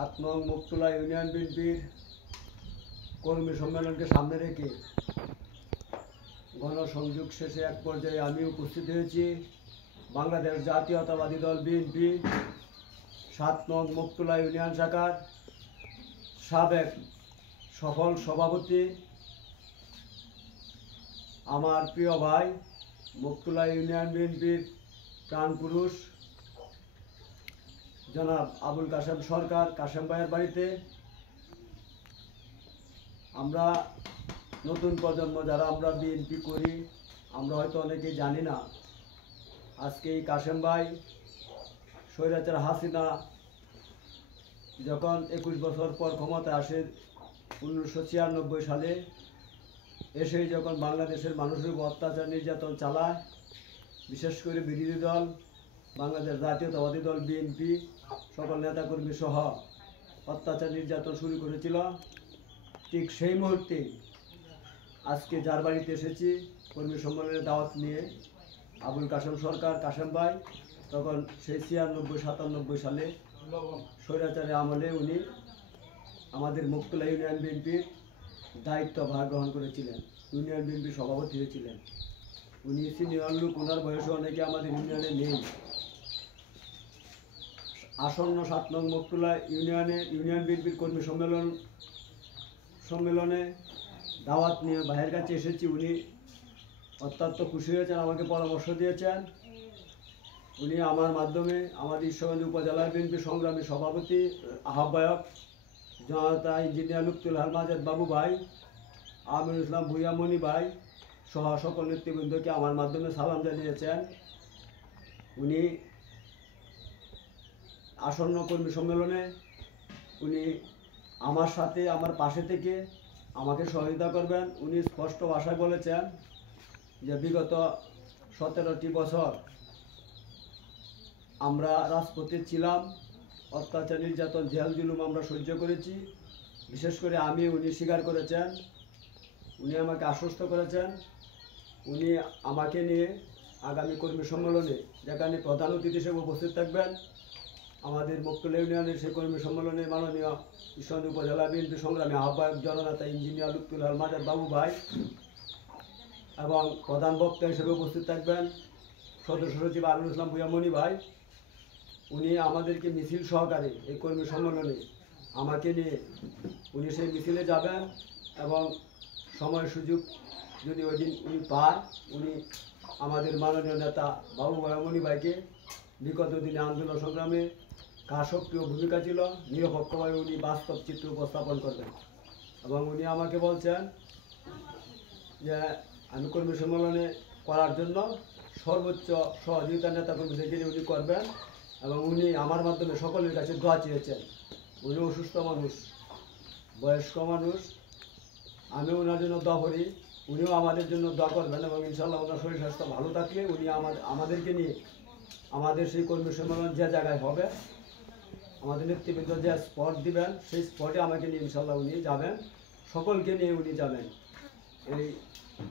7 নং মুক্তলা ইউনিয়ন বিএনপির কর্মী সম্মেলনকে সামনে রেখে গণসংযোগ শেষে এক পর্যায়ে আমি উপস্থিত হয়েছি বাংলাদেশ জাতীয়তাবাদী দল বিএনপি 7 নং মুক্তলা ইউনিয়ন শাখার সাবেক সফল সভাপতি আমার প্রিয় ভাই মুক্তলা ইউনিয়ন বিএনপির প্রাণপুরুষ জনাব আবুল কাশেম সরকার কাশেম ভাইয়ের বাড়িতে। আমরা নতুন প্রজন্ম যারা আমরা বিএনপি করি আমরা হয়তো অনেকেই জানি না, আজকে এই কাশেম ভাই স্বৈরাচার হাসিনা যখন 21 বছর পর ক্ষমতায় আসে 1996 সালে এসেই যখন বাংলাদেশের মানুষের উপর অত্যাচার নির্যাতন চালায়, বিশেষ করে বিরোধী দল বাংলাদেশ জাতীয়তাবাদী দল বিএনপি সকল নেতাকর্মী সহ অত্যাচার নির্যাতন শুরু করেছিল, ঠিক সেই মুহূর্তে আজকে যার বাড়িতে এসেছি কর্মী সম্মেলনের দাওয়াত নিয়ে আবুল কাশেম সরকার কাশেম ভাই, তখন সেই 96-97 সালে স্বৈরাচারের আমলে উনি আমাদের মুক্তলা ইউনিয়ন বিএনপির দায়িত্বভার গ্রহণ করেছিলেন, ইউনিয়ন বিএনপির সভাপতি হয়েছিলেন। উনি সিনিয়র লোক, ওনার বয়সে অনেকে আমাদের ইউনিয়নে নেই। আসন্ন 7 নং মুক্তলা ইউনিয়ন বিএনপির কর্মী সম্মেলনে দাওয়াত নিয়ে ভাইয়ের কাছে এসেছি। উনি অত্যন্ত খুশি হয়েছেন, আমাকে পরামর্শ দিয়েছেন। উনি আমার মাধ্যমে আমাদের ঈশ্বরগঞ্জ উপজেলা বিএনপি সংগ্রামী সভাপতি আহ্বায়ক জনতা ইঞ্জিনিয়ার লুৎফুল আহমেদ বাবু ভাই, আমিনুল ইসলাম ভুইয়ামণি ভাই সহ সকল নেতৃবৃন্দকে আমার মাধ্যমে সালাম জানিয়েছেন। উনি আসন্ন কর্মী সম্মেলনে উনি আমার সাথে আমার পাশে থেকে আমাকে সহযোগিতা করবেন। উনি স্পষ্ট ভাষায় বলেছেন যে বিগত 17টি বছর আমরা রাজপথে ছিলাম, অত্যাচার নির্যাতন জেল জুলুম আমরা সহ্য করেছি। বিশেষ করে উনি স্বীকার করেছেন, উনি আমাকে আশ্বস্ত করেছেন উনি আমাকে নিয়ে আগামী কর্মী সম্মেলনে, যেখানে প্রধান অতিথি হিসেবে উপস্থিত থাকবেন আমাদের মুক্তলা ইউনিয়নের সেই কর্মী সম্মেলনে মাননীয় ঈশ্বরগঞ্জ উপজেলা বিএনপি সংগ্রামী আহ্বায়ক জননেতা ইঞ্জিনিয়ার লুৎফুল আহমেদ বাবু ভাই, এবং প্রধান বক্তা হিসেবে উপস্থিত থাকবেন সদস্য সচিব আমিনুল ইসলাম ভুইয়ামণি ভাই। উনি আমাদেরকে মিছিল সহকারে এই কর্মী সম্মেলনে আমাকে নিয়ে উনি সেই মিছিলে যাবেন, এবং সময় সুযোগ যদি ওই দিন উনি পায় উনি আমাদের মাননীয় নেতা বাবু ভুইয়ামণি ভাইকে বিগত দিনে আন্দোলন সংগ্রামে কার সক্রিয় ভূমিকা ছিল নিরপেক্ষভাবে উনি বাস্তব চিত্র উপস্থাপন করবেন। এবং উনি আমাকে বলছেন যে আমি কর্মী সম্মেলনে করার জন্য সর্বোচ্চ সহযোগিতা নেতাকর্মী থেকে উনি করবেন, এবং উনি আমার মাধ্যমে সকলের কাছে দোয়া চেয়েছেন। উনি অসুস্থ মানুষ, বয়স্ক মানুষ, আমি ওনার জন্য দোয়া করি, উনিও আমাদের জন্য দোয়া করবেন, এবং ইনশাল্লাহ ওনার শরীর স্বাস্থ্য ভালো থাকলে উনি আমাদেরকে নিয়ে আমাদের সেই কর্মী সম্মেলন যে জায়গায় হবে আমাদের নেতৃবৃন্দ যে স্পট দিবেন সেই স্পটে আমাকে নিয়ে ইনশাল্লাহ উনি যাবেন, সকলকে নিয়ে উনি যাবেন। এই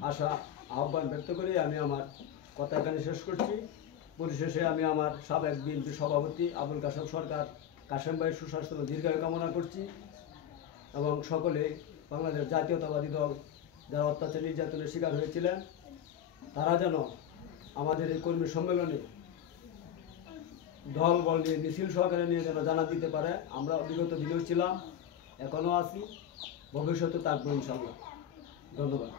আশা আহ্বান ব্যক্ত করে আমি আমার কথা এখানে শেষ করছি। পরিশেষে আমি আমার সাবেক বিএনপি সভাপতি আবুল কাশেম সরকার কাশেম ভাইয়ের সুস্বাস্থ্য ও দীর্ঘায়ু কামনা করছি, এবং সকলে বাংলাদেশ জাতীয়তাবাদী দল যারা অত্যাচার নির্যাতনের শিকার হয়েছিলেন তারা যেন আমাদের এই কর্মী সম্মেলনে দল বল নিয়ে মিছিল সহকারে নিয়ে যেন জানা দিতে পারে। আমরা বিগত দিনেও ছিলাম, এখনও আছি, ভবিষ্যতে থাকবো ইনশাল্লাহ। ধন্যবাদ।